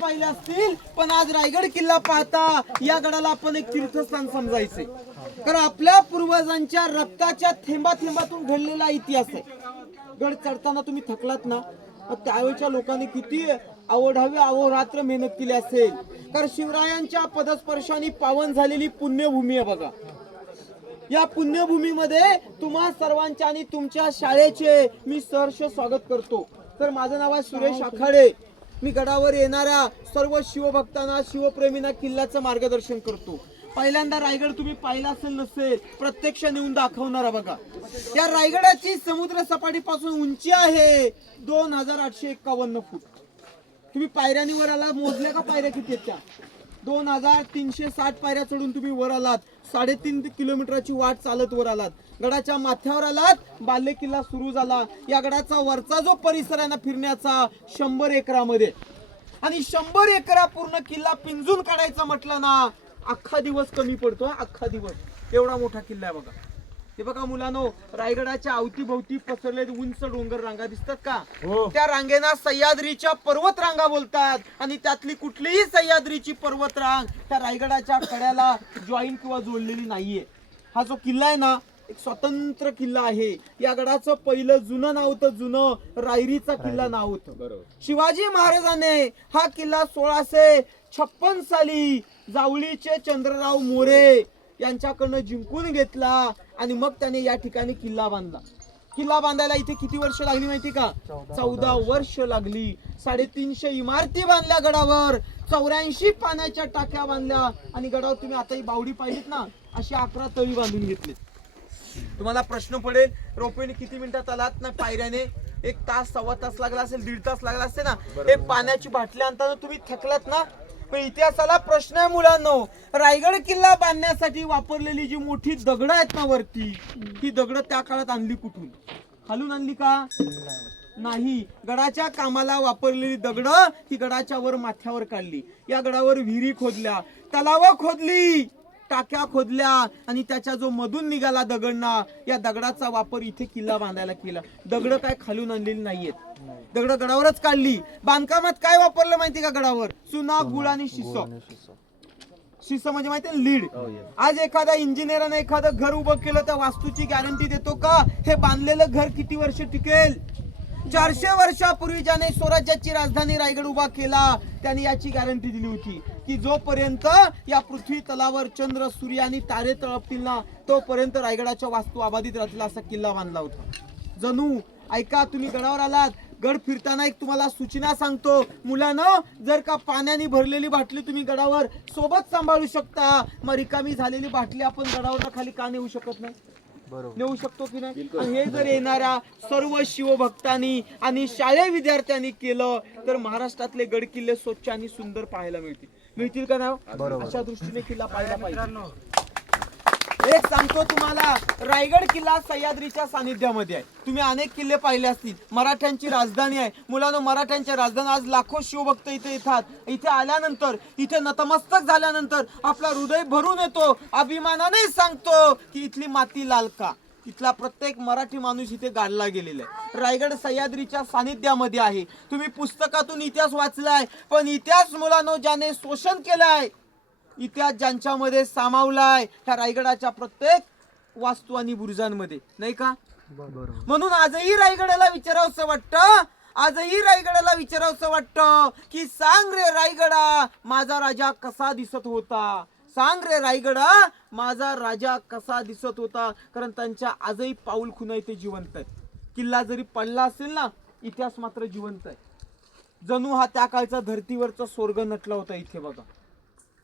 पाहिले असतील पण आज रायगड किल्ला पाहता या गडाला आपण एक तीर्थस्थान समजायचे कारण आपल्या पूर्वजांच्या रक्ताच्या थेंबा थेंबातून घडलेला इतिहास आहे. गड चढताना तुम्ही थकलात ना त्यावेळच्या लोकांनी किती आवडावी अहोरात्र मेहनत केली असेल. कारण शिवरायांच्या पदस्पर्शाने पावन झालेली पुण्यभूमी आहे बघा. या पुण्यभूमीमध्ये तुम्हा सर्वांच्या आणि तुमच्या शाळेचे मी सहर्ष स्वागत करतो. तर माझं नाव आहे सुरेश आखाडे. मी गडावर येणाऱ्या सर्व शिवभक्तांना शिवप्रेमींना किल्ल्याचं मार्गदर्शन करतो. पहिल्यांदा रायगड तुम्ही पाहिला असेल नसेल प्रत्यक्ष नेऊन दाखवणारा बघा. या रायगडाची समुद्र सपाटीपासून उंची आहे दोन हजार आठशे एक्कावन्न फूट. तुम्ही पायऱ्यांनी वर आला मोजल्या का पायऱ्या किती आहेत त्या? दोन हजार तीनशे साठ पायऱ्या चढून तुम्ही वर आलात. साडेतीन किलोमीटरची वाट चालत वर आलात. गडाच्या माथ्यावर आलात. बाल्य किल्ला सुरू झाला. या गडाचा वरचा जो परिसर आहे ना फिरण्याचा शंभर एकरामध्ये. आणि शंभर एकरा पूर्ण किल्ला पिंजून काढायचा म्हटलं ना अख्खा दिवस कमी पडतो अख्खा दिवस. एवढा मोठा किल्ला आहे बघा. हे बघा मुलांनो रायगडाच्या अवतीभोवती पसरले उंच डोंगर रांगा. दिसतात का? त्या रांगेना सह्याद्रीच्या पर्वत रांगा बोलतात. आणि त्यातली कुठलीही सह्याद्रीची पर्वत रांग त्या रायगडाच्या कड्याला जॉईन किंवा जोडलेली नाहीये. हा जो किल्ला आहे ना एक स्वतंत्र किल्ला आहे. या गडाचं पहिलं जुनं नाव होतं जुनं रायरीचा किल्ला नाव होतं. शिवाजी महाराजांनी हा किल्ला सोळाशे छप्पन साली जावळीचे चंद्रराव मोरे यांच्याकडनं जिंकून घेतला आणि मग त्याने या ठिकाणी किल्ला बांधला. किल्ला बांधायला इथे किती वर्ष लागली माहिती का? चौदा वर्ष. लागली. साडेतीनशे इमारती बांधल्या गडावर. चौऱ्याऐंशी पाण्याच्या टाक्या बांधल्या. आणि गडावर तुम्ही आता ही बावडी पाहिलीत ना अशी अकरा तळी बांधून घेतली तुम्हाला प्रश्न पडेल रोपवेने किती मिनिटात आलात ना पायऱ्याने एक तास सव्वा तास लागला असेल दीड तास लागला असेल ना? हे पाण्याची बाटली आणताना तुम्ही थकलात ना? पण इतिहासाला प्रश्न आहे मुलांनो. रायगड किल्ला बांधण्यासाठी वापरलेली जी मोठी दगड आहेत ना वरती ती दगड त्या काळात आणली कुठून? खालून आणली का? नाही. गडाच्या कामाला वापरलेली दगड ही गडाच्या वर माथ्यावर काढली. या गडावर विहिरी खोदल्या. तलाव खोदली. टाक्या खोदल्या आणि त्याच्या जो मधून निघाला दगडना या दगडाचा वापर इथे किल्ला बांधायला केला. दगड काय खालून आणलेली नाहीयेत. दगड गडावरच काढली. बांधकामात काय वापरलं माहिती का गडावर? चुना गुळ आणि शिस. शिस. म्हणजे माहिती लीड. आज एखाद्या इंजिनियरने एखादं घर उभं केलं तर वास्तूची गॅरंटी देतो का? हे बांधलेलं घर किती वर्ष टिकेल? चारशे वर्षापूर्वी ज्याने स्वराज्याची राजधानी रायगड उभा केला त्याने याची गॅरंटी दिली होती. की जोपर्यंत या पृथ्वी तलावर चंद्र सूर्य आणि तारे तळपतील ना तोपर्यंत रायगडाच्या वास्तू अबाधित राहतील असा किल्ला बांधला होता. जणू ऐका तुम्ही गडावर आलात. गड फिरताना एक तुम्हाला सूचना सांगतो. मुलानं जर का पाण्याने भरलेली बाटली तुम्ही गडावर सोबत सांभाळू शकता. मग रिकामी झालेली बाटली आपण गडावर खाली का नेऊ शकत नाही? नेऊ शकतो की नाही? हे जर येणाऱ्या सर्व शिवभक्तांनी आणि शालेय विद्यार्थ्यांनी केलं तर महाराष्ट्रातले गड किल्ले स्वच्छ आणि सुंदर पाहायला मिळतील. मिळतील का नाही अशा दृष्टीने किल्ला पाहायला पाहिजे. एक सांगतो तुम्हाला रायगड किल्ला सह्याद्रीच्या सानिध्यामध्ये आहे. तुम्ही अनेक किल्ले पाहिले असतील. मराठ्यांची राजधानी आहे. मुलांना मराठ्यांच्या राजधानी आज लाखो शिवभक्त इथे येतात. इथे आल्यानंतर इथे नतमस्तक झाल्यानंतर आपला हृदय भरून येतो. अभिमानाने सांगतो की इथली माती लाल का? इथला प्रत्येक मराठी माणूस इथे गाडला गेलेला आहे. रायगड सह्याद्रीच्या सानिध्यामध्ये आहे. तुम्ही पुस्तकातून इतिहास वाचलाय पण इतिहास मुलांनो ज्याने शोषण केलंय इतिहास ज्यांच्यामध्ये सामावलाय त्या रायगडाच्या प्रत्येक वास्तू आणि बुरुजांमध्ये. नाही का? म्हणून आजही रायगडाला विचारावंसं वाटतं आजही रायगडाला विचारावंसं वाटतं की सांग रे रायगडा माझा राजा कसा दिसत होता? सांग रे रायगडा माझा राजा कसा दिसत होता? कारण त्यांच्या आजही पाऊल खुना इथे जिवंत आहे किल्ला जरी पडला असेल ना इतिहास मात्र जिवंत आहे. जणू हा त्या काळचा धर्तीवरचा स्वर्ग नटला होता इथे बघा.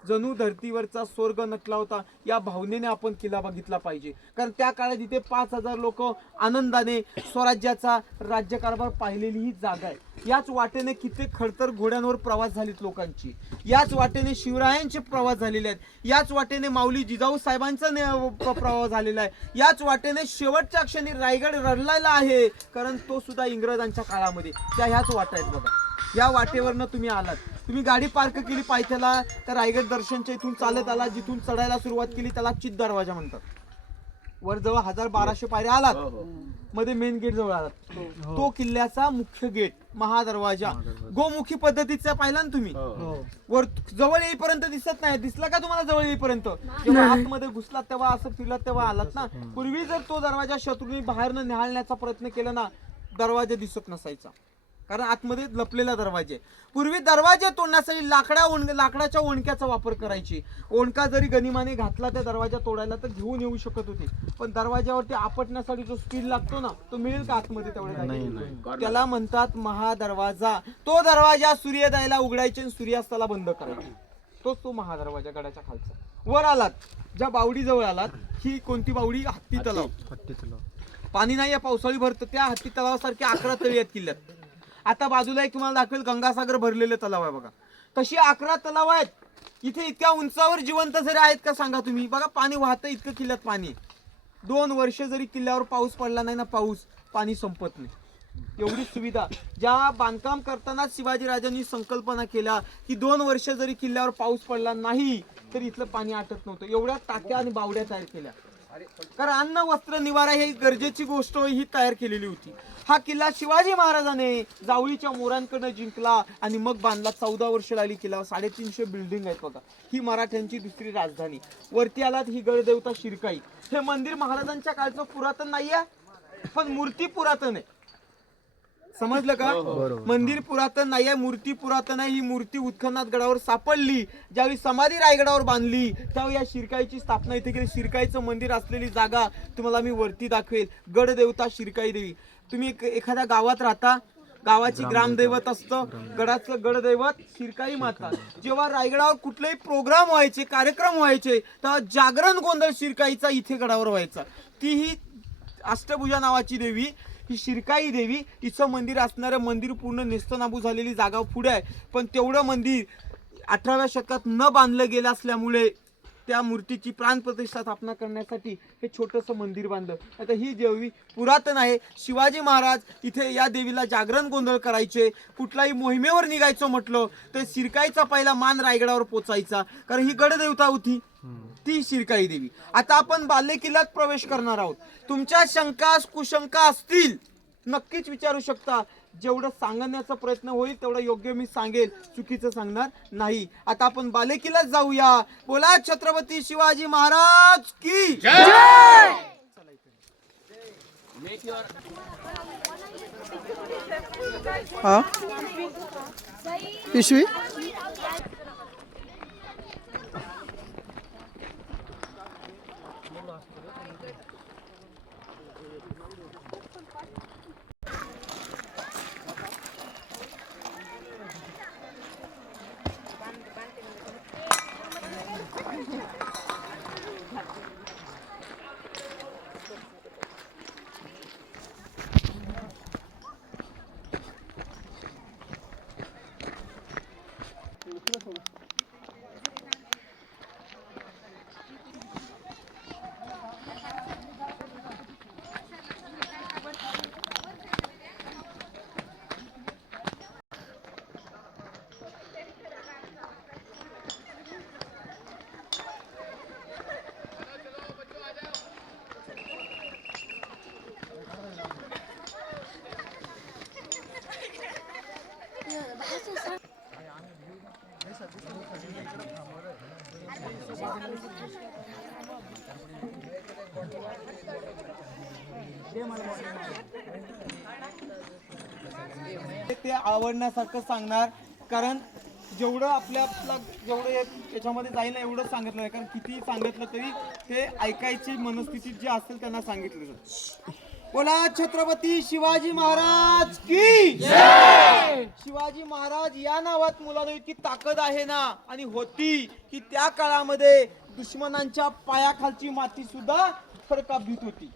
जणू धर्तीवरचा स्वर्ग नटला होता. या भावनेने आपण किल्ला बघितला पाहिजे. कारण त्या काळात इथे पाच हजार लोक आनंदाने स्वराज्याचा राज्यकारभार पाहिलेली ही जागा आहे. याच वाटेने कित्येक खडतर घोड्यांवर प्रवास झालेत लोकांची. याच वाटेने शिवरायांचे प्रवास झालेले आहेत. याच वाटेने माऊली जिजाऊ साहेबांचा प्रवास झालेला आहे. याच वाटेने शेवटच्या क्षणी रायगड रडलेला आहे. कारण तो सुद्धा इंग्रजांच्या काळामध्ये. त्या ह्याच वाटा आहेत बघा. या वाटेवरनं तुम्ही आलात. तुम्ही गाडी पार्क केली पायथ्याला तर रायगड दर्शनच्या इथून चालत आला जिथून चढायला सुरुवात केली त्याला चित दरवाजा म्हणतात. वर जवळ हजार बाराशे पायऱ्या आलात. मध्ये मेन गेट जवळ आलात. तो किल्ल्याचा मुख्य गेट महादरवाजा. गोमुखी पद्धतीचा पाहिला ना तुम्ही? वर जवळ येईपर्यंत दिसत नाही. दिसला का तुम्हाला जवळ येईपर्यंत? जेव्हा आतमध्ये घुसलात तेव्हा असं फिरलात तेव्हा आलात ना? पूर्वी जर तो दरवाजा शत्रूने बाहेरनं निहाळण्याचा प्रयत्न केला ना दरवाजा दिसत नसायचा. कारण आतमध्ये लपलेला दरवाजे आहे. पूर्वी दरवाजे तोडण्यासाठी लाकडा ओण लाकडाच्या ओणक्याचा वापर करायची. ओणका जरी गनिमाने घातला त्या दरवाजा तोडायला तर घेऊन येऊ शकत होते. पण दरवाज्यावरती आपटण्यासाठी जो स्पीड लागतो ना तो मिळेल का आतमध्ये तेवढ्या? त्याला म्हणतात महादरवाजा. तो दरवाजा सूर्योदयाला उघडायचे आणि सूर्यास्ताला बंद करायचे. तोच तो महादरवाजा गडाच्या खालचा. वर आलात. ज्या बावडी जवळ आलात ही कोणती बावडी? हत्ती तलाव. पाणी नाही आहे पावसाळी भरतं. त्या हत्ती तलावासारखे अकरा तळी आहेत किल्ल्यात. आता बाजूला एक तुम्हाला दाखवेल गंगासागर भरलेले तलाव आहे बघा. तशी अकरा तलाव आहेत? इथे इतक्या उंचावर जिवंत जरी आहेत का सांगा तुम्ही? बघा पाणी वाहतं इतकं किल्ल्यात पाणी. दोन वर्ष जरी किल्ल्यावर पाऊस पडला नाही ना पाऊस पाणी संपत नाही. एवढी सुविधा. ज्या बांधकाम करताना शिवाजी राजांनी संकल्पना केल्या की दोन वर्ष जरी किल्ल्यावर पाऊस पडला नाही तर इथलं पाणी आटत नव्हतं. एवढ्या टाक्या आणि बावड्या तयार केल्या. कारण अन्न वस्त्र निवारा ही गरजेची गोष्ट ही तयार केलेली होती. हा किल्ला शिवाजी महाराजाने जावळीच्या मोरांकडनं जिंकला आणि मग बांधला. चौदा वर्ष लागली किल्ला. साडेतीनशे बिल्डिंग आहेत बघा. ही मराठ्यांची दुसरी राजधानी. वरती आलात ही गडदेवता शिरकाई. हे मंदिर महाराजांच्या काळचं पुरातन नाहीये पण मूर्ती पुरातन आहे. समजलं का? मंदिर पुरातन नाही आहे मूर्ती पुरातन आहे ही मूर्ती उत्खननाथ गडावर सापडली. ज्यावेळी समाधी रायगडावर बांधली त्यावेळी या शिरकाईची स्थापना इथे केली. शिरकाईचं मंदिर असलेली जागा तुम्हाला मी वरती दाखवेल. गडदेवता शिरकाई देवी. तुम्ही एक- एखाद्या गावात राहता गावाची ग्रामदैवत. असतं गडाचं गडदैवत शिरकाई. माता. जेव्हा रायगडावर कुठलेही प्रोग्राम व्हायचे कार्यक्रम व्हायचे तेव्हा जागरण गोंधळ शिरकाईचा इथे गडावर व्हायचा. तीही अष्टभुजा नावाची देवी ही शिरकाई देवी तिचं मंदिर असणारं मंदिर पूर्ण नेस्तनाबू झालेली जागा पुढे आहे. पण तेवढं मंदिर अठराव्या शतकात न बांधलं गेलं असल्यामुळे त्या मूर्तीची प्राणप्रतिष्ठा स्थापना करण्यासाठी हे छोटंसं मंदिर बांधलं. आता ही देवी पुरातन आहे. शिवाजी महाराज इथे या देवीला जागरण गोंधळ करायचे. कुठलाही मोहिमेवर निघायचं म्हटलं तर शिरकाईचा पहिला मान रायगडावर पोचायचा. कारण ही गडदेवता होती. ती शिरकाई देवी. आता आपण बाल्य किल्ल्यात प्रवेश करणार आहोत. तुमच्या शंका कुशंका असतील नक्कीच विचारू शकता. जेवढं सांगण्याचा प्रयत्न होईल तेवढं योग्य मी सांगेल. चुकीचं सांगणार नाही. आता आपण बालेकिला जाऊया. बोला छत्रपती शिवाजी महाराज की हा? पिशवी? Aa, ते आवडण्यासारखं सांगणार कारण जेवढं आपल्या आपला जेवढं त्याच्यामध्ये जाईल ना एवढं सांगितलं नाही कारण किती सांगितलं तरी ते ऐकायची मनस्थिती जी असेल त्यांना सांगितलं बोला छत्रपती शिवाजी महाराज की? शिवाजी महाराज या नावात मुलांना इतकी ताकद आहे ना आणि होती की त्या काळामध्ये दुश्मनांच्या पायाखालची माती सुद्धा फरका भीत होती.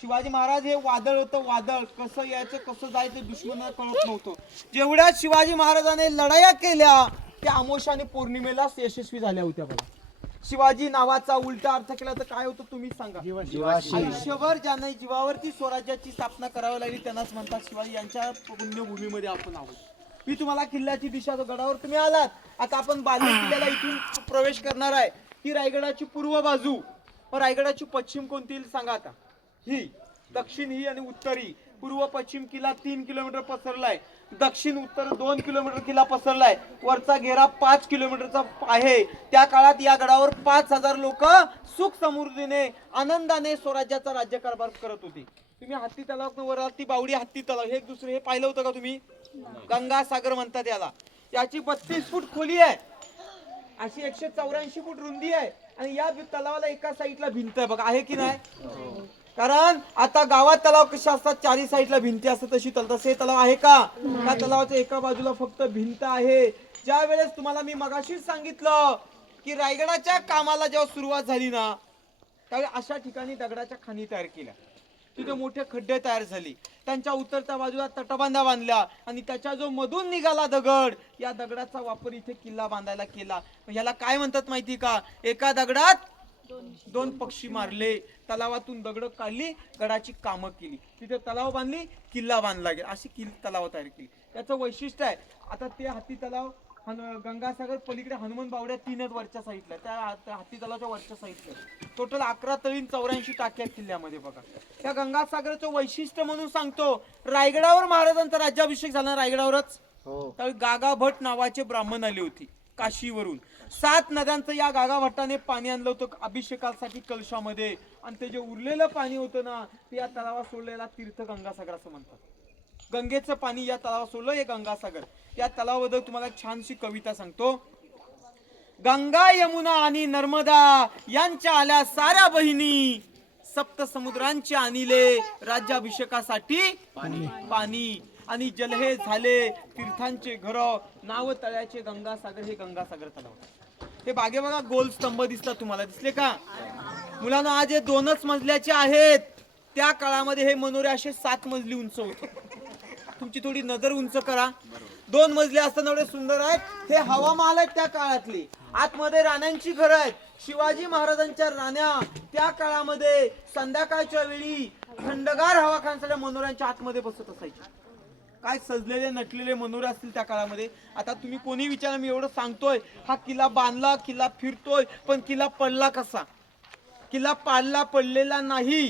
शिवाजी महाराज हे वादळ होतं वादळ. कसं यायचं कसं जायचं दुश्मनाला कळत नव्हतं. जेवढ्या शिवाजी महाराजाने लढाया केल्या त्या अमोशा आणि पौर्णिमेला यशस्वी झाल्या होत्या बघा. शिवाजी नावाचा उलटा अर्थ केला तर काय होतं तुम्ही सांगा. आयुष्यभर ज्यांना जीवावरती स्वराज्याची स्थापना करावी लागली त्यांनाच म्हणतात शिवाजी यांच्या पुण्यभूमीमध्ये आपण आहोत. मी तुम्हाला किल्ल्याची दिशा गडावर तुम्ही आलात आता आपण बाली किल्ल्याला इथून प्रवेश करणार आहे. ही रायगडाची पूर्व बाजू. मग रायगडाची पश्चिम कोणती सांगा आता. ही दक्षिण ही आणि उत्तर. ही पूर्व पश्चिम किल्ला तीन किलोमीटर पसरलाय. दक्षिण उत्तर दोन किलोमीटर किल्ला पसरलाय. वरचा घेरा पाच किलोमीटरचा आहे. त्या काळात या गडावर पाच हजार लोक सुख समृद्धीने आनंदाने स्वराज्याचा राज्यकारभार करत होते. तुम्ही हत्ती तलाव वर ती बावडी हत्ती तलाव. हे एक दुसरं हे पाहिलं होतं का तुम्ही? गंगा सागर म्हणतात याला. याची बत्तीस फूट खोली आहे. अशी एकशे चौऱ्याऐंशी फूट रुंदी आहे. आणि या तलावाला एका साईडला भिंत आहे. बघा आहे की नाही? कारण आता गावात तलाव कसे असतात? चारी साईडला भिंती असतात तशी. तल तसे तलाव आहे का? त्या तलावाच्या एका बाजूला फक्त भिंत आहे. ज्या वेळेस तुम्हाला मी मगाशीच सांगितलं की रायगडाच्या कामाला जेव्हा सुरुवात झाली ना त्यावेळी अशा ठिकाणी दगडाच्या खाणी तयार केल्या. तिथे मोठे खड्डे तयार झाले. त्यांच्या उतरत्या बाजूला तटबांधा बांधल्या आणि त्याच्या जो मधून निघाला दगड या दगडाचा वापर इथे किल्ला बांधायला केला. याला काय म्हणतात माहिती का? एका दगडात दोन पक्षी मारले तलावातून दगड काढली गडाची कामं केली. तिथे तलाव बांधली किल्ला बांधला गेला. अशी किल्ला तलाव तयार केली. त्याचं वैशिष्ट्य आहे आता ते हाती तलाव गंगासागर पलीकडे हनुमान बावड्या तीनच वरच्या साईडला त्या त्या हाती तलावाच्या वरच्या साईडला टोटल अकरा तळीन चौऱ्याऐंशी टाक्या आहेत किल्ल्यामध्ये बघा. त्या गंगासागरचं वैशिष्ट्य म्हणून सांगतो रायगडावर महाराजांचा राज्याभिषेक झाला रायगडावरच. त्यावेळी गागा भट नावाचे ब्राह्मण आले होते काशीवरून. सात नद्यांचं या गागा भट्टाने पाणी आणलं होतं अभिषेकासाठी कलशामध्ये. आणि ते जे उरलेलं पाणी होतं ना ते या तलावात सोडलेला तीर्थ गंगासागर असं म्हणतात. गंगेचं पाणी या तलावात सोडलं हे गंगासागर. या तलावाबद्दल तुम्हाला एक छानशी कविता सांगतो. गंगा यमुना आणि नर्मदा यांच्या आल्या साऱ्या बहिणी. सप्त समुद्रांचे आणले राज्याभिषेकासाठी पाणी. आणि जलहे झाले तीर्थांचे घर नाव तळ्याचे गंगासागर हे गंगासागर तलाव. हे बागे बघा गोल स्तंभ दिसतात तुम्हाला. दिसले का? मुलांना आज हे दोनच मजल्याचे आहेत. त्या काळामध्ये हे मनोरे असे सात मजली उंच होते. तुमची थोडी नजर उंच करा. दोन मजले असताना एवढे सुंदर आहेत. हे हवामहाल आहेत त्या काळातले. आतमध्ये राण्यांची घरं आहेत. शिवाजी महाराजांच्या राण्या त्या काळामध्ये संध्याकाळच्या वेळी थंडगार हवा खाण्यासाठी मनोऱ्यांच्या आतमध्ये बसत असायच्या. काय सजलेले नटलेले मनोरे असतील त्या काळामध्ये? आता तुम्ही कोणी विचारा मी एवढं सांगतोय. हा किल्ला बांधला किल्ला फिरतोय पण किल्ला पडला कसा? किल्ला पाडला पडलेला नाही.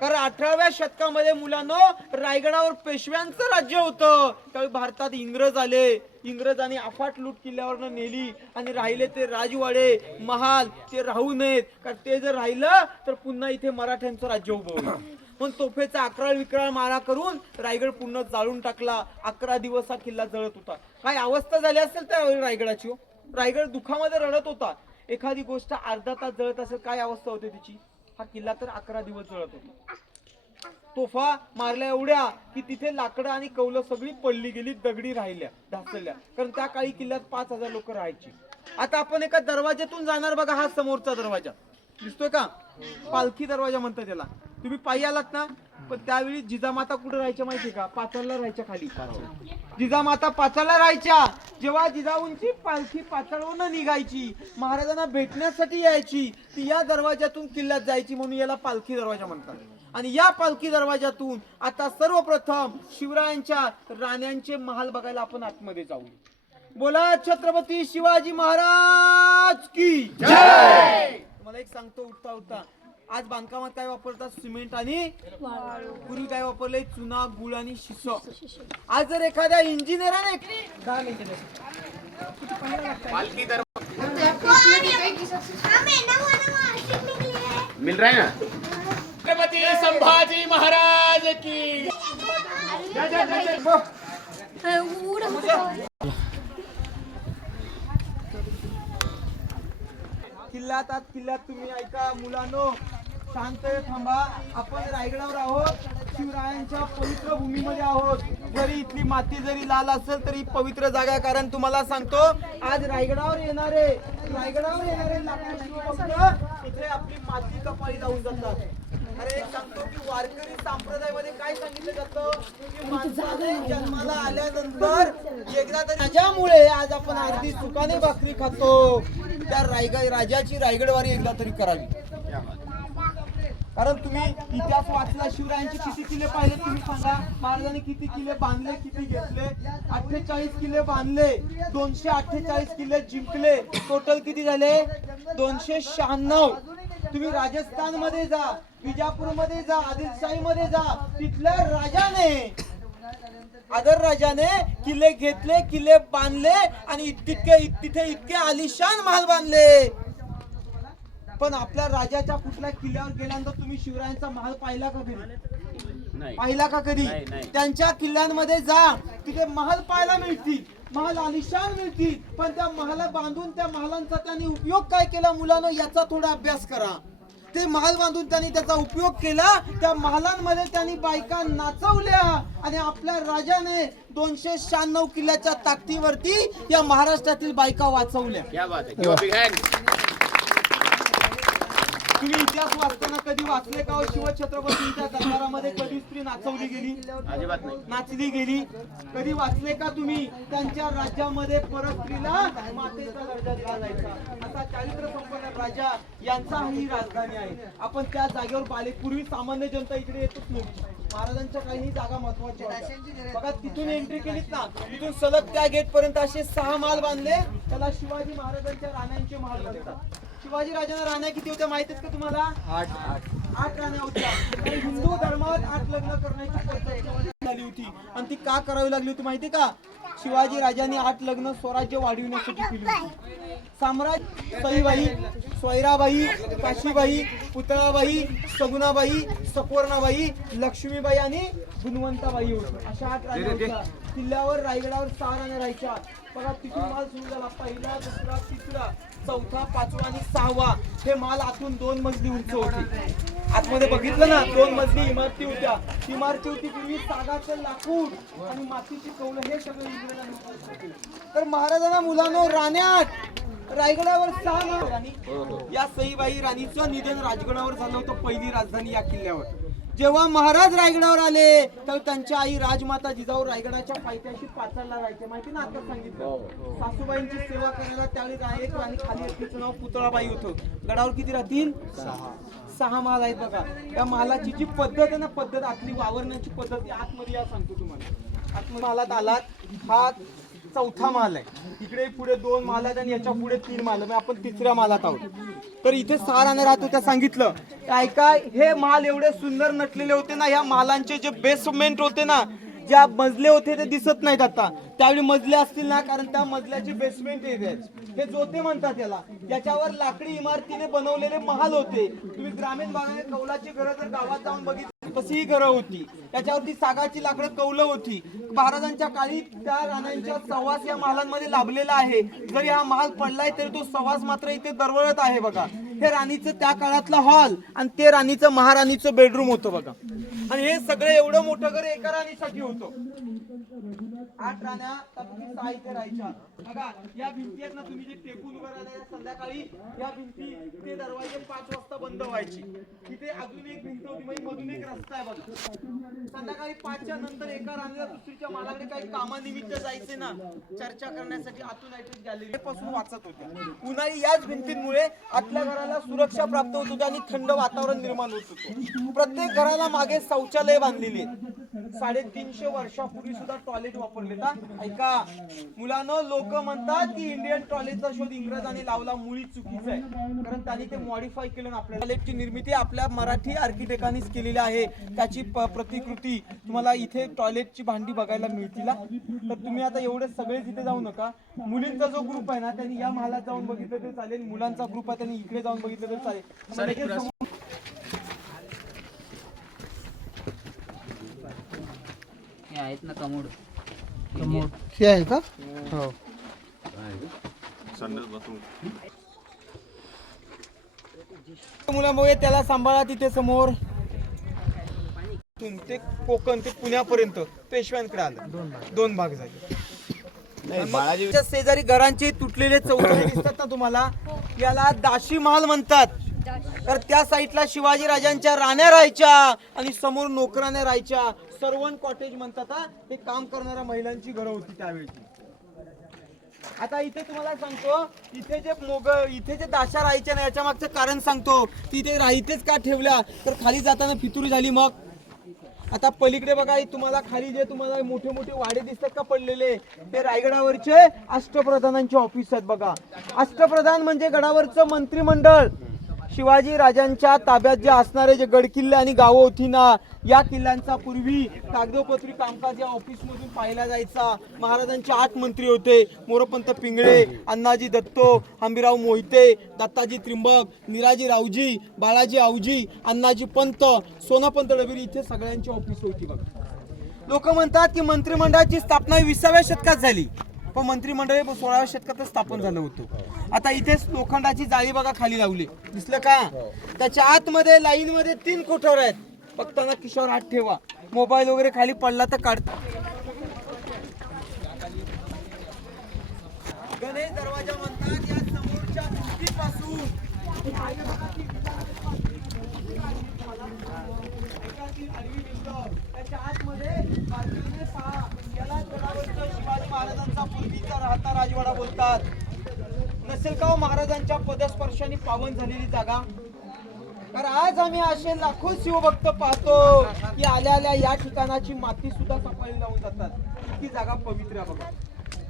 कारण अठराव्या शतकामध्ये मुलांना रायगडावर पेशव्यांचं राज्य होतं. त्यावेळी भारतात इंग्रज आले. इंग्रजांनी अफाट लूट किल्ल्यावरनं नेली आणि राहिले ते राजवाडे महाल ते राहू नयेत. कारण ते जर राहिलं तर पुन्हा इथे मराठ्यांचं राज्य उभं पण तोफेचा अकराळ विक्राळ मारा करून रायगड पूर्ण जाळून टाकला. अकरा दिवस हा किल्ला जळत होता. काय अवस्था झाली असेल त्यावेळी रायगडाची हो? रायगड दुखामध्ये रडत होता. एखादी गोष्ट अर्धा तास जळत असेल काय अवस्था होती तिची? हा किल्ला तर अकरा दिवस जळत होता. तोफा मारल्या एवढ्या की तिथे लाकडं आणि कौलं सगळी पडली गेली दगडी राहिल्या ढासळल्या. कारण त्या काळी किल्ल्यात पाच हजार लोक राहायची. आता आपण एका दरवाज्यातून जाणार बघा हा समोरचा दरवाजा. दिसतोय का? पालखी दरवाजा म्हणतात त्याला. तुम्ही पायी आलात ना पण त्यावेळी जिजामाता कुठे राहायच्या माहिती का? पाचळला राहायच्या खाली. जिजामाता पाचाला राहायच्या. जेव्हा जिजाऊंची पालखी पाचाळवून निघायची महाराजांना भेटण्यासाठी यायची ती या दरवाज्यातून किल्ल्यात जायची म्हणून याला पालखी दरवाजा म्हणतात. आणि या पालखी दरवाजातून आता सर्वप्रथम शिवरायांच्या राण्यांचे महाल बघायला आपण आतमध्ये जाऊ. बोला छत्रपती शिवाजी महाराज की तुम्हाला एक सांगतो उठता उठता. आज बांधकामात काय वापरतात? सिमेंट आणि पूर्वी काय वापरले? चुना गुळ आणि शिस. आज जर एखाद्या इंजिनियराने. मिल रहा है? ना छत्रपती संभाजी महाराज की किल्ल्यात आत किल्ल्यात तुम्ही ऐका मुलांनो. शांत थांबा. आपण रायगडावर आहोत. शिवरायांच्या पवित्र भूमीमध्ये आहोत. जरी इथली माती जरी लाल असेल तरी पवित्र जागा कारण तुम्हाला सांगतो आज रायगडावर येणारे रायगडावर येणारे लाखो शिवभक्त इथे आपली माती कपाळी जाऊन जातात. अरे एक सांगतो की वारकरी संप्रदायामध्ये काय सांगितलं जातं? की माणसाने जन्माला आल्यानंतर एकदा तरी राजामुळे आज आपण अर्धी सुकाने भाकरी खातो. त्या रायगड राजाची रायगडवारी एकदा तरी करावी. कारण तुम्ही इतिहास वाचला शिवरायांचे किती किल्ले पाहिले तुम्ही सांगा? महाराजांनी किती किल्ले बांधले किती घेतले? अठ्ठेचाळीस किल्ले बांधले दोनशे अठ्ठेचाळीस किल्ले जिंकले. टोटल किती झाले? दोनशे शहाण्णव. तुम्ही राजस्थानमध्ये जा विजापूरमध्ये जा आदिलशाही मध्ये जा तिथल्या राजाने आदर राजाने किल्ले घेतले किल्ले बांधले आणि तितके तिथे इतके आलिशान महाल बांधले. पण आपल्या राजाच्या कुठल्या किल्ल्यावर गेल्यानंतर तुम्ही शिवरायांचा महाल पाहिला का कधी? पाहिला का कधी. त्यांच्या किल्ल्यांमध्ये जा तिथे महल पाहायला मिळतील. महाल आलिशान मिळतील. पण त्या महाला बांधून त्या महालांचा त्यांनी उपयोग काय केला मुलानं? याचा थोडा अभ्यास करा. ते महाल बांधून त्यांनी त्याचा उपयोग केला. त्या महालांमध्ये त्यांनी बायका नाचवल्या आणि आपल्या राजाने दोनशे शहाण्णव किल्ल्याच्या ताकदीवरती या महाराष्ट्रातील बायका वाचवल्या क्या बात आहे किंवा big hand. तुम्ही इतिहास वाचताना कधी वाचले का हो? शिवछत्रपतींच्या दरबारामध्ये कधी स्त्री नाचवली गेली? अजिबात नाही. नाचली गेली? कधी वाचले का तुम्ही? त्यांच्या राज्यामध्ये परस्त्रीला मातेचा दर्जा दिला जायचा. असा चारित्र संपन्न राजा यांचा ही राजधानी आहे. आपण त्या जागेवर बाले पूर्वी सामान्य जनता इकडे येतच नव्हती. महाराजांच्या काही जागा महत्त्वाच्या. बघा तिथून एंट्री केलीत ना. तिथून सलग त्या गेट पर्यंत असे सहा माल बांधले. त्याला शिवाजी महाराजांच्या राण्यांचे महाल म्हणतात. शिवाजी राजांना राण्या किती होत्या माहीत आहेत का तुम्हाला? आठ. आठ राण्या होत्या. आणि हिंदू धर्मात आठ लग्न करण्याची झाली होती. आणि ती का करावी लागली होती माहिती का? शिवाजी राजांनी आठ लग्न स्वराज्य वाढविण्यासाठी केली होती. साम्राज्य सईबाई स्वैराबाई काशीबाई पुतळाबाई सगुणाबाई सपोर्णाबाई लक्ष्मीबाई आणि गुणवंताबाई होती अशा आठ राण्या होत्या. किल्ल्यावर रायगडावर सहा राण्या राहायच्या. बघा तिथून माल सुरू झाला. पहिला दुसरा तिसरा. चौथा पाचवा आणि सहावा हे माल आतून दोन मजली उंच होते. आतमध्ये बघितलं ना दोन मजली इमारती होत्या. इमारती होती पूर्वी सागाचं लाकूड आणि मातीची कौलं हे सगळं इंग्रजांनी. तर महाराजांना मुलांनो राण्यात रायगडावर सहा नाव राणी या सईबाई राणीचं निधन राजगडावर झालं होतं पहिली राजधानी या किल्ल्यावर. जेव्हा महाराज रायगडावर आले तर त्यांच्या आई राजमाता जिजाऊ रायगडाच्या पायथ्याशी पाचारला राहायचे माहिती ना आता सांगितलं? सासूबाईंची सेवा करायला त्यावेळी राय- एक राणी खाली होती तिचं नाव पुतळाबाई होतं. गडावर किती राहतील? सहा. महाल आहेत बघा. या महालाची जी पद्धत आहे ना पद्धत आतली वावरण्याची पद्धत आतमध्ये या सांगतो तुम्हाला. आतमध्ये महालात आलात हा चौथा माल आहे. इकडे पुढे दोन माल आहेत आणि याच्यापुढे तीन माल आहे. म्हणजे आपण तिसऱ्या मालात आहोत. तर इथे सहा राणे राहत होत्या सांगितलं. ऐका हे माल एवढे सुंदर नटलेले होते ना या मालांचे जे बेसमेंट होते ना ज्या मजले होते ते दिसत नाहीत आता. त्यावेळी मजले असतील ना कारण त्या मजल्याची बेसमेंट एरिया हे जोते म्हणतात त्याला याच्यावर लाकडी इमारतीने बनवलेले महाल होते. तुम्ही ग्रामीण भागाने कौलाची घरं जर गावात जाऊन बघितली तशी ही घरं होती. त्याच्यावरती सागाची लाकडं कौलं होती. महाराजांच्या काळी त्या राणांच्या सहवास या महालांमध्ये लाभलेला आहे. जरी हा महाल पडलाय तरी तो सहवास मात्र इथे दरवळत आहे बघा. हे राणीचं त्या काळातलं हॉल आणि ते राणीचं महाराणीचं बेडरूम होतं बघा. आणि हे सगळं एवढं मोठं घर एका राणीसाठी होतं. आठ राण्या त्यापैकी सहा इथे राहायच्या. बघा या भिंती आहेत ना तुम्ही जे टेकून उभे राहिल्या संध्याकाळी या भिंती ते दरवाजे पाच वाजता बंद व्हायची. तिथे अजून एक भिंत होती म्हणजे मधून एक रस्ता आहे बघा. संध्याकाळी पाचच्या नंतर एका राणीला दुसरीच्या मालाकडे काही कामानिमित्त जायचे ना चर्चा करण्यासाठी आतून ऍटलीस्ट गॅलरी पासून वाचत होते. उन्हाळी याच भिंतींमुळे आतल्या घराला सुरक्षा प्राप्त होत होती आणि थंड वातावरण निर्माण होत होतं. प्रत्येक घराला मागे शौचालय बांधलेली आहेत. साडेतीनशे वर्षापूर्वी सुद्धा टॉयलेट वापरले का ऐका मुलानं लोक म्हणतात की इंडियन टॉयलेटचा शोध इंग्रजांनी लावला मुळी चुकीचं आहे. कारण त्यांनी ते मॉडीफाय केलं आपल्या टॉयलेटची निर्मिती आपल्या मराठी आर्किटेक्टांनीच केलेली आहे. त्याची प्रतिकृती तुम्हाला इथे टॉयलेटची भांडी बघायला मिळतील. तर तुम्ही आता एवढे सगळेच इथे जाऊ नका. मुलींचा जो ग्रुप आहे ना त्यांनी या महालात जाऊन बघितलं तरी चालेल. मुलांचा ग्रुप आहे त्यांनी इकडे जाऊन बघितलं तरी चालेल सर, एक लगेच प्रश्न. समोर- हे आहेत ना कमोड. हे आहे का? हो. मुलामुळे त्याला सांभाळा तिथे समोर. ते कोकण ते पुण्यापर्यंत पेशव्यांकडे आलं. दोन भाग. झाले. मग शेजारी घरांचे तुटलेले चौथळे दिसतात ना तुम्हाला? याला दाशी महाल म्हणतात. तर त्या साईडला शिवाजी राजांच्या राण्या राहायच्या आणि समोर नोकराने राहायच्या. सर्वन कॉटेज म्हणतात हे? काम करणाऱ्या महिलांची घरं होती त्यावेळी आता इथे तुम्हाला सांगतो इथे जे मोग इथे जे दाशा राहायच्या ना याच्या मागचं कारण सांगतो. तिथे राहितेच का ठेवल्या? तर खाली जाताना फितुरी झाली मग. आता पलीकडे बघा तुम्हाला खाली जे तुम्हाला मोठे मोठे वाडे दिसतात का पडलेले? ते रायगडावरचे अष्टप्रधानांचे ऑफिस आहेत बघा. अष्टप्रधान म्हणजे गडावरचं मंत्रिमंडळ. शिवाजी राजांच्या ताब्यात जे असणारे जे गडकिल्ले आणि गावं होती ना या किल्ल्यांचा पूर्वी कागदोपत्री कामकाज या ऑफिसमधून पाहिला जायचा. महाराजांचे आठ मंत्री होते. मोरपंत पिंगळे अण्णाजी दत्तो हंबीराव मोहिते दत्ताजी त्रिंबक निराजी रावजी बाळाजी आवजी अण्णाजी पंत सोनापंत डबेरी इथे सगळ्यांची ऑफिस होती बघा. लोक म्हणतात की मंत्रिमंडळाची स्थापना विसाव्या शतकात झाली. पण मंत्रिमंडळ हे सोळाव्या शतकातच स्थापन झालं होतं. आता इथेच लोखंडाची जाळी बघा खाली लावली. दिसलं का? त्याच्या आतमध्ये लाईन मध्ये तीन कोठोर आहेत. फक्त किशोर हात ठेवा. मोबाईल वगैरे खाली पडला तर काढता गणेश दरवाजा म्हणतात या समोरच्या आतमध्ये याला शिवाजी महाराजांचा राहता राजवाडा बोलतात. नसेल महाराजांच्या पदस्पर्शाने पावन झालेली जागा. तर आज आम्ही असे लाखो शिवभक्त पाहतो की आल्या आल्या या ठिकाणाची माती सुद्धा सफाई लावून जातात. ती जागा पवित्र आहे बघा.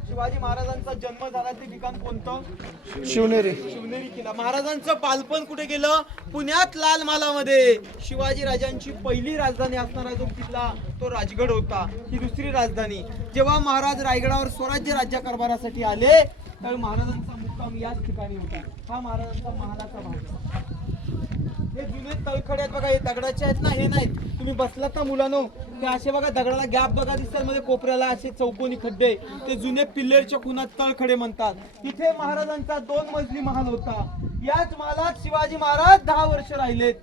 शिवाजी महाराजांचा जन्म झाला ते ठिकाण कोणतं? शिवनेरी. शिवनेरी किल्ला. महाराजांचं बालपण कुठे गेलं? पुण्यात लाल महालामध्ये शिवाजी राजांची पहिली राजधानी असणारा जो किल्ला तो राजगड होता. ही दुसरी राजधानी. जेव्हा महाराज रायगडावर स्वराज्य राज्यकारभारासाठी आले त्यावेळी महाराजांचा मुक्काम याच ठिकाणी होता. हा महाराजांचा महालाचा भाग. हे जुने तळखडे आहेत बघा हे दगडाचे आहेत ना हे नाहीत. तुम्ही बसलात ना मुलांनो ते असे बघा दगडाला गॅप बघा दिसतात मध्ये कोपऱ्याला असे चौकोनी खड्डे. ते जुने पिल्लेरच्या खुनात तळखडे म्हणतात. इथे महाराजांचा दोन मजली महाल होता. याच महालात शिवाजी महाराज दहा वर्ष राहिलेत.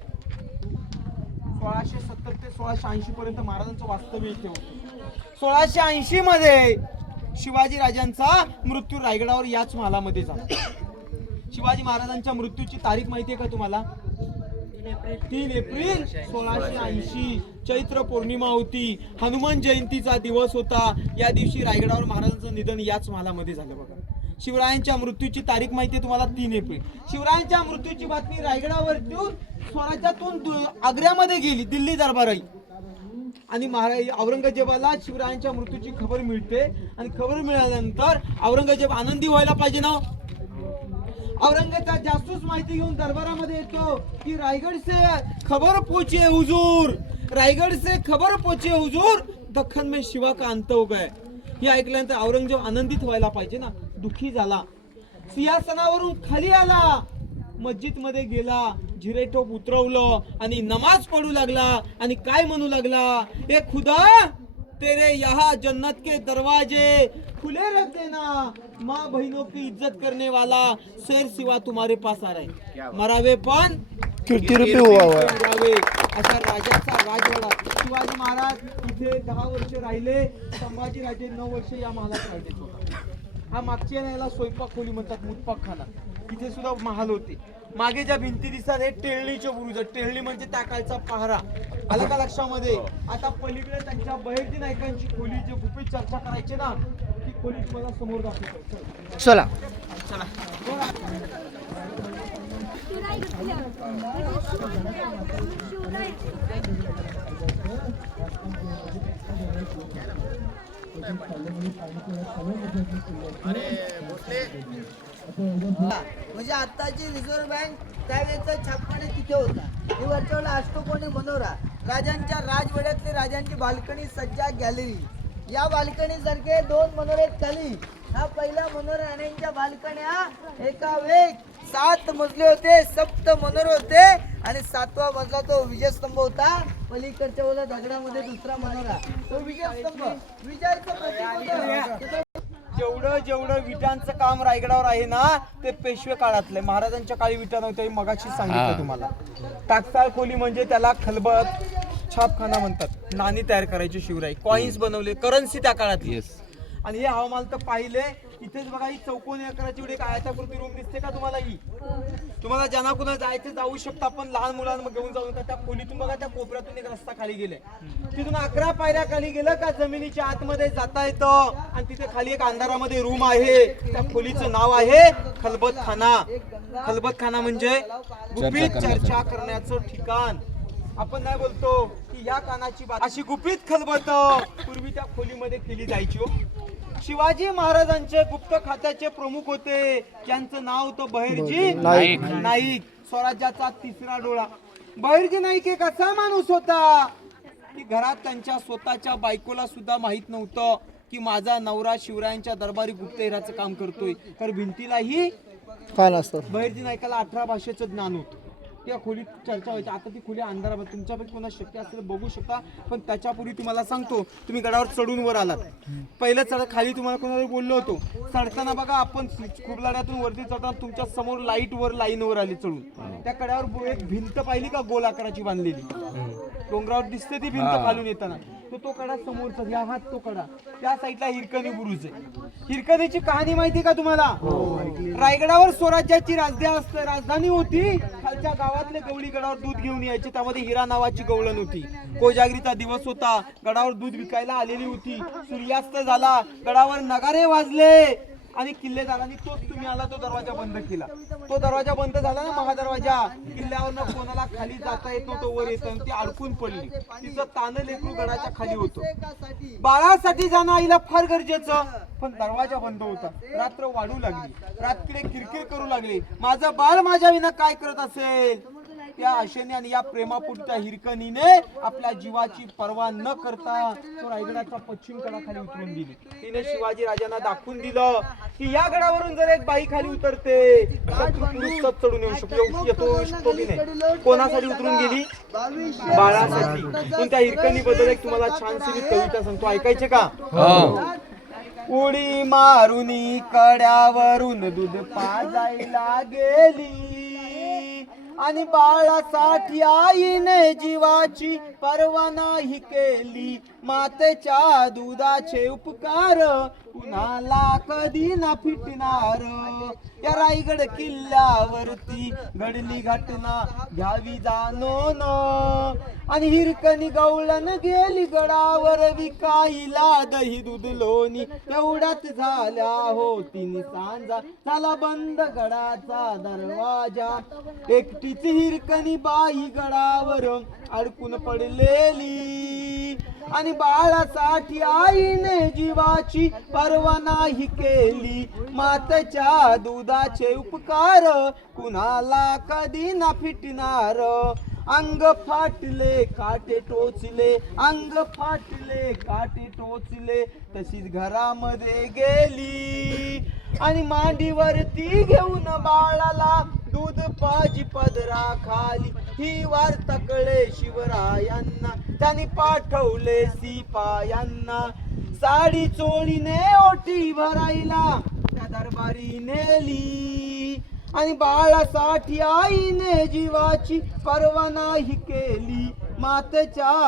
सोळाशे सत्तर ते सोळाशे ऐंशी पर्यंत महाराजांचं वास्तव्य इथे होतं. सोळाशे ऐंशी मध्ये शिवाजी राजांचा मृत्यू रायगडावर याच महालामध्ये झाला. शिवाजी महाराजांच्या मृत्यूची तारीख माहिती आहे का तुम्हाला? तीन एप्रिल सोळाशे ऐंशी चैत्र पौर्णिमा होती. हनुमान जयंतीचा दिवस होता. या दिवशी रायगडावर महाराजांचं निधन याच महालामध्ये झालं बघा. शिवरायांच्या मृत्यूची तारीख माहिती आहे तुम्हाला? तीन एप्रिल. शिवरायांच्या मृत्यूची बातमी रायगडावरतून स्वराज्यातून आग्र्यामध्ये गेली दिल्ली दरबाराई. आणि महाराज औरंगजेबाला शिवरायांच्या मृत्यूची खबर मिळते. आणि खबर मिळाल्यानंतर औरंगजेब आनंदी व्हायला पाहिजे ना हो. औरंगजेबचा जासूस माहिती घेऊन दरबारामध्ये येतो की रायगड से खबर पोचे हुजूर. रायगड से खबर पोचे हुजूर. दख्खन में शिवा का अंत हो गए. हे ऐकल्यानंतर औरंगजेब आनंदित व्हायला पाहिजे ना. दुखी झाला. सिंहासनावरून खाली आला. मस्जिदमध्ये गेला झिरेटोप उतरवलं आणि नमाज पडू लागला. आणि काय म्हणू लागला? ए खुदा तेरे यहाँ जन्नत के दरवाजे खुले रख देना। माँ बहनों की इज्जत करने वाला शेर सिवा तुम्हारे पास आ रहे मरावे पण व्हावा उरावे असा राजाचा राजवाडा। शिवाजी महाराज इथे दहा वर्ष राहिले संभाजी राजे नऊ वर्ष या महालात राहिले. हा मागच्या याला स्वयंपाक खोली म्हणतात मुतपाक खाना. इथे सुद्धा महाल होते. मागे ज्या भिंती दिसतात हे टेळणीचे बुरुज. टेळणी म्हणजे त्या काळचा पहारा. आलं का लक्षामध्ये? आता पलीकडे त्यांच्या बहिर्जी नायकांची खोली जे गुपित चर्चा करायची ना ती खोली तुम्हाला समोर दाखवतो. चला. चला. म्हणजे आताची रिझर्व्ह बँक त्यावेळेचा छापखाना तिथे होता. हे वरच्याला अष्टकोनी मनोरा राजांच्या राजवाड्यातली राजांची बाल्कनी सज्जा गॅलरी. या बाल्कनी सारखे दोन मनोरे खाली. हा पहिला मनोर राण्यांच्या बाल्कन्या एका वेग सात मजले होते सप्त मनोर होते आणि सातवा मजला तो विजयस्तंभ होता. पलीकडच्या बाजूला दगडामध्ये दुसरा मनोरा तो विजयस्तंभ. विजयाचं प्रतीक जेवढं जेवढं विटांचं काम रायगडावर आहे ना ते पेशवे काळातले. महाराजांच्या काळी विटा नव्हत्या हे मगाशी सांगितलं तुम्हाला. टाकसाळ खोली म्हणजे त्याला खलबत छापखाना म्हणतात. नाणी तयार करायची शिवराई कॉइन्स बनवले करन्सी त्या काळातली. आणि हे हवामान तर पाहिले इथेच बघा ही चौकोनी आकाराची एवढी आयताकृती रूम दिसते का तुम्हाला ही? तुम्हाला ज्यांना कुणा जायचं जाऊ शकता पण लहान मुलांना घेऊन जाऊ नका त्या खोलीतून बघा त्या कोपऱ्यातून एक रस्ता खाली गेलाय तिथून अकरा पायऱ्या खाली गेलं का जमिनीच्या आतमध्ये जाता येतं? आणि तिथे खाली एक अंधारामध्ये रूम आहे. त्या खोलीचं नाव आहे खलबत खाना खलबत खाना म्हणजे गुपित चर्चा करण्याचं. ठिकाण. आपण नाही बोलतो की या कानाची बात अशी गुपित खलबत. पूर्वी त्या खोलीमध्ये केली जायची हो. शिवाजी महाराजांचे गुप्त खात्याचे प्रमुख होते. त्यांचं नाव होतं बहिर्जी नाईक. नाईक. स्वराज्याचा तिसरा डोळा. बहिर्जी नाईक एक असा माणूस होता? की घरात त्यांच्या स्वतःच्या बायकोला सुद्धा माहीत नव्हतं की माझा नवरा शिवरायांच्या दरबारी गुप्तहेराचं काम करतोय. तर भिंतीलाही काय नसतं बहिर्जी नायकाला अठरा भाषेचं ज्ञान होतं. त्या खोलीत चर्चा व्हायची. आता ती खोली अंधारामध्ये. तुमच्यापैकी कोणा शक्य असेल बघू शकता. पण त्याच्यापूर्वी तुम्हाला सांगतो तुम्ही गडावर चढून वर आलात. पहिलं चढ खाली तुम्हाला कोणाला बोललो होतो? चढताना बघा आपण खूप लाड्यातून वरती चढताना तुमच्यासमोर लाइट वर लाईन वर आली चढून. त्या कड्यावर एक भिंत पाहिली का? गोल आकाराची बांधलेली. डोंगरावर दिसते ती भिंत खालून येताना. तो तो कडा समोरचा या हात तो कडा त्या साईडला हिरकणी बुरुज आहे. हिरकणीची कहाणी माहिती का तुम्हाला? रायगडावर स्वराज्याची राजधानी असते राजधानी होती. खालच्या गावातले गवळी गडावर दूध घेऊन यायचे. त्यामध्ये हिरा नावाची गवळण होती. कोजागरीचा दिवस होता. गडावर दूध विकायला आलेली होती. सूर्यास्त झाला. गडावर नगारे वाजले. आणि किल्लेदारांनी तोच तुम्ही आला तो दरवाजा बंद केला. तो दरवाजा बंद झाला ना महादरवाजा किल्ल्यावर कोणाला खाली जाता येतो तो वर येतो ती अडकून पडली. तिचं तान लेकरू गडाच्या खाली होतं. बाळासाठी जाणं आईला फार गरजेचं. पण दरवाजा बंद होता. रात्र वाढू लागली. रात्री किरकिर करू लागले. माझं बाळ माझ्या विना काय करत असेल? त्या आशेने आणि या प्रेमापोटी त्या हिरकणीने आपल्या जीवाची पर्वा न करता तो रायगडाच्या पश्चिम कडाखाली उतरून दिली तिने शिवाजी राजांना दाखवून दिलं की या गडावरून जर एक बाई खाली उतरते चढून येऊ शकतो. येतो शकतो की नाही कोणासाठी उतरून गेली? बाळासाठी. पण त्या हिरकणी बद्दल एक तुम्हाला छानशी मी कविता सांगतो. ऐकायचे का? उडी मारुनी कड्यावरून दूध पाजायला गेली. आणि बाळासाठी आईने जीवाची पर्वा नाही केली. मातेच्या दुधाचे उपकार. कुणाला कधी ना फिटणार. या रायगड किल्ल्यावरती घडली घटना घ्यावी जाणून. आणि हिरकणी गवळण गेली गडावर विकाईला दही दूध लोणी एवढ्यात झाल्या होती सांजा झाला बंद गडाचा दरवाजा. एकटीच हिरकणी बाई गडावर अडकून पडलेली. आणि बाळासाठी आईने जीवाची पर्वा नाही केली. मातेच्या दुधाचे उपकार कुणाला कधी ना फिटणार? अंग फाटले काटे टोचले अंग फाटले काटे टोचले तशीच घरामध्ये गेली. आणि मांडीवरती घेऊन बाळाला दूध पाजी पदरा खाली. ही वार्ता कळे शिवरायांना. त्यांनी पाठवले सिपायांना. साडी चोळीने ओटी भरायला. त्या दरबारी नेली. आणि बाळासाठी आईने जीवाची पर्वा नाही केली. मातेच्या